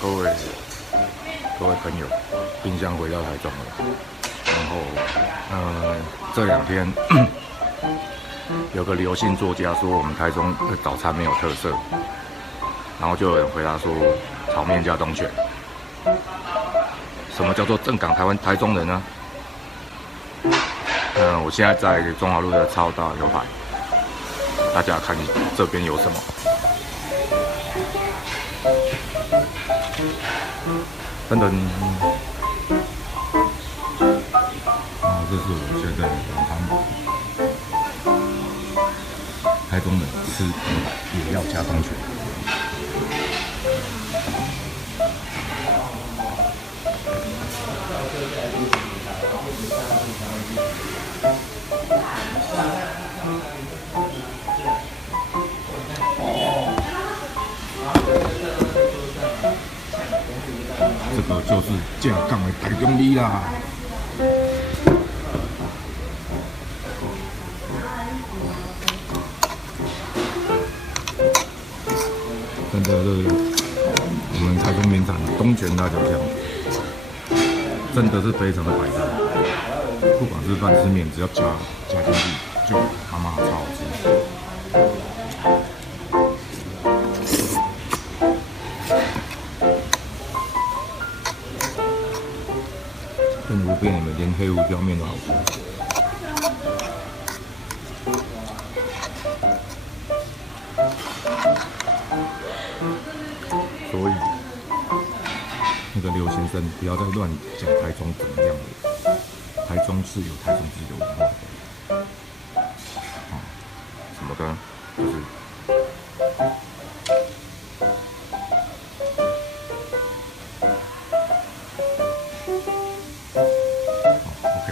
各位朋友，冰箱回到台中了。然后，这2天有个刘姓作家说我们台中的早餐没有特色，然后就有人回答说炒面加东泉。什么叫做正港台中人呢？我现在在中华路的超大牛排，大家看这边有什么？等等，这是我现在的晚餐。台中人吃牛排也要加东泉。这个就是正港的台中味啦。真的，我们台中名产东泉辣椒酱，真的是非常的百搭。不管是饭吃面，只要加进去，就妈妈超好吃。更不变，你们连黑胡椒面都好吃。所以，那个刘先生不要再乱讲台中怎么样了。台中是有台中自己的文化的，什么的，就是。OK。